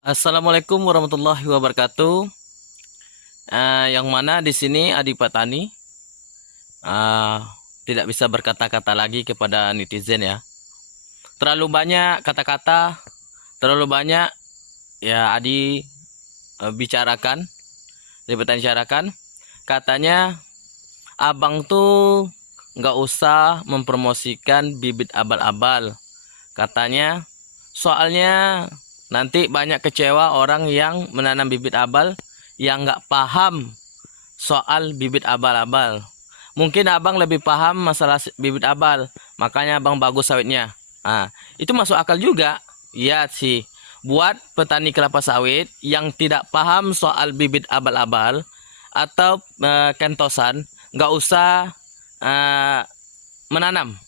Assalamualaikum warahmatullahi wabarakatuh. Yang mana di sini adik petani eh, tidak bisa berkata-kata lagi kepada netizen ya. Terlalu banyak kata-kata, terlalu banyak ya adik bicarakan, adik petani bicarakan. Katanya abang tuh nggak usah mempromosikan bibit abal-abal. Katanya soalnya nanti banyak kecewa orang yang menanam bibit abal yang nggak paham soal bibit abal-abal. Mungkin abang lebih paham masalah bibit abal, makanya abang bagus sawitnya. Itu masuk akal juga. Iya sih. Buat petani kelapa sawit yang tidak paham soal bibit abal-abal atau kentosan, nggak usah eh, menanam.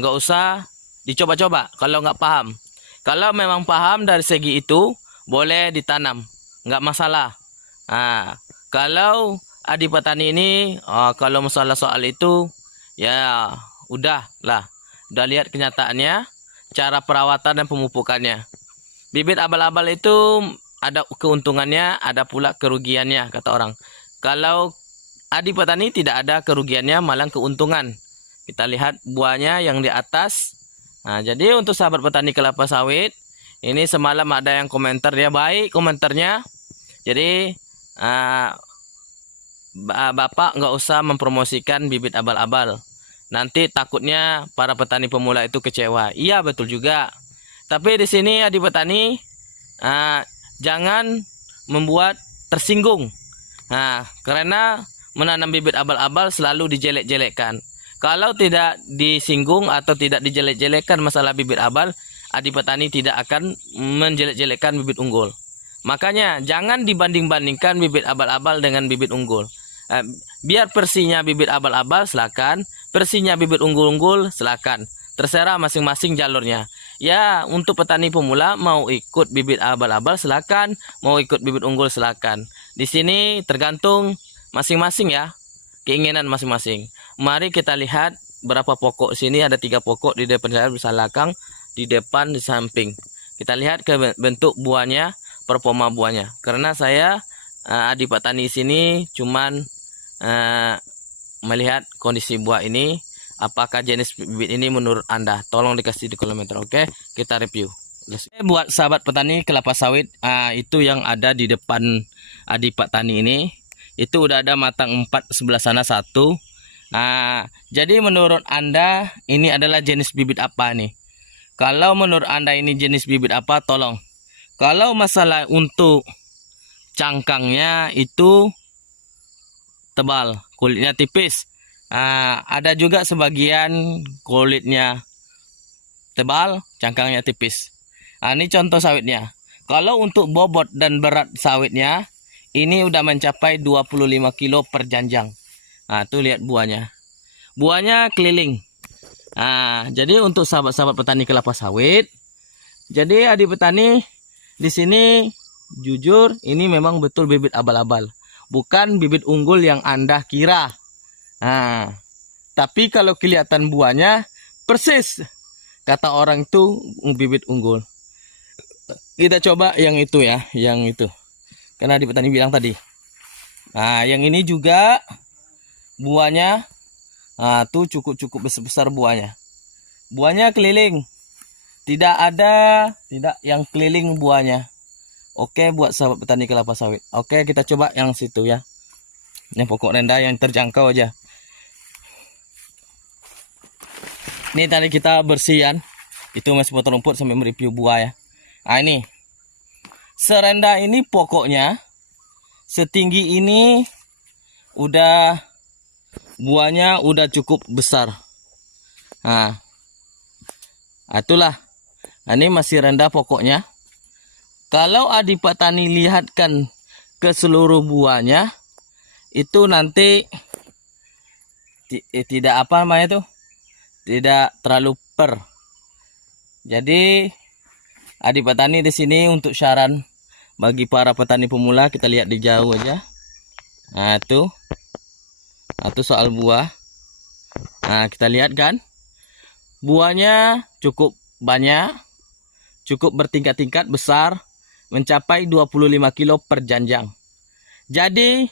Nggak usah dicoba-coba kalau nggak paham. Kalau memang paham dari segi itu, boleh ditanam, nggak masalah. Kalau adik petani ini, kalau masalah soal itu, ya udah lah, udah lihat kenyataannya, cara perawatan dan pemupukannya. Bibit abal-abal itu ada keuntungannya, ada pula kerugiannya, kata orang. Kalau adik petani tidak ada kerugiannya, malah keuntungan. Kita lihat buahnya yang di atas. Jadi untuk sahabat petani kelapa sawit, ini semalam ada yang komentar, dia baik komentarnya. Jadi Bapak nggak usah mempromosikan bibit abal-abal. Nanti takutnya para petani pemula itu kecewa. Iya betul juga. Tapi di sini adik petani jangan membuat tersinggung. Karena menanam bibit abal-abal selalu dijelek-jelekkan. Kalau tidak disinggung atau tidak dijelek-jelekkan masalah bibit abal, adik petani tidak akan menjelek-jelekkan bibit unggul. Makanya jangan dibanding-bandingkan bibit abal-abal dengan bibit unggul. Biar versinya bibit abal-abal silakan, versinya bibit unggul-unggul silakan. Terserah masing-masing jalurnya. Ya, untuk petani pemula mau ikut bibit abal-abal silakan, mau ikut bibit unggul silakan. Di sini tergantung masing-masing ya, keinginan masing-masing. Mari kita lihat berapa pokok sini, ada 3 pokok di depan saya, di belakang, di depan, di samping. Kita lihat ke bentuk buahnya, performa buahnya. Karena saya adik petani sini cuman melihat kondisi buah ini, apakah jenis bibit ini menurut Anda? Tolong dikasih di kolom komentar. Oke, kita review. Buat sahabat petani kelapa sawit, itu yang ada di depan adik petani ini. Itu udah ada matang 4, sebelah sana 1. Jadi menurut Anda ini adalah jenis bibit apa nih? Kalau menurut Anda ini jenis bibit apa, tolong. Kalau masalah untuk cangkangnya itu tebal, kulitnya tipis. Ada juga sebagian kulitnya tebal, cangkangnya tipis. Ini contoh sawitnya. Kalau untuk bobot dan berat sawitnya, ini udah mencapai 25 kilo per janjang. Tuh lihat buahnya. Buahnya keliling. Jadi untuk sahabat-sahabat petani kelapa sawit, jadi adik petani di sini jujur ini memang betul bibit abal-abal, bukan bibit unggul yang Anda kira. Tapi kalau kelihatan buahnya persis kata orang itu bibit unggul. Kita coba yang itu ya, yang itu. Karena adik petani bilang tadi. Yang ini juga buahnya tuh cukup besar buahnya. Buahnya keliling. Tidak yang keliling buahnya. Oke, buat sahabat petani kelapa sawit. Oke, kita coba yang situ ya. Yang pokok rendah yang terjangkau aja. Ini tadi kita bersihan. Itu masih potong rumput sampai mereview buah ya. Ini. Serendah ini pokoknya. Setinggi ini udah buahnya udah cukup besar. Itulah. Ini masih rendah pokoknya. Kalau adik petani lihatkan ke seluruh buahnya, itu nanti tidak apa namanya tuh, tidak terlalu per. Jadi adik petani di sini untuk saran bagi para petani pemula, kita lihat di jauh aja. Itu soal buah. Kita lihat kan, buahnya cukup banyak, cukup bertingkat-tingkat besar. mencapai 25 kilo per janjang. Jadi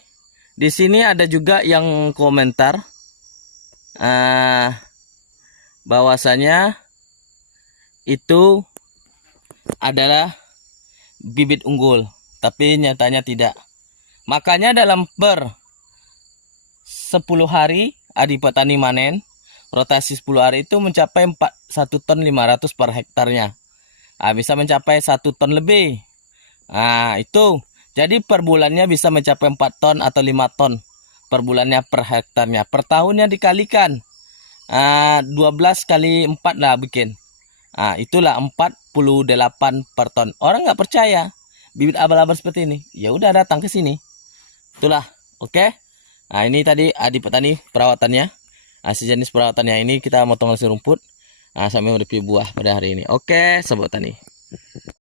di sini ada juga yang komentar bahwasanya itu adalah bibit unggul, tapi nyatanya tidak. Makanya dalam per 10 hari Adipetani manen, rotasi 10 hari itu mencapai 1 ton 500 per hektarnya. Bisa mencapai 1 ton lebih. Itu. Jadi per bulannya bisa mencapai 4 ton atau 5 ton per bulannya per hektarnya. Per tahunnya dikalikan 12 kali 4 lah bikin. Itulah 48 per ton. Orang nggak percaya bibit abal-abal seperti ini. Ya udah datang ke sini. Itulah, oke. Ini tadi Adipetani perawatannya. Sejenis perawatannya ini kita motong hasil rumput sampai mendapat buah pada hari ini. Oke, sobat tani.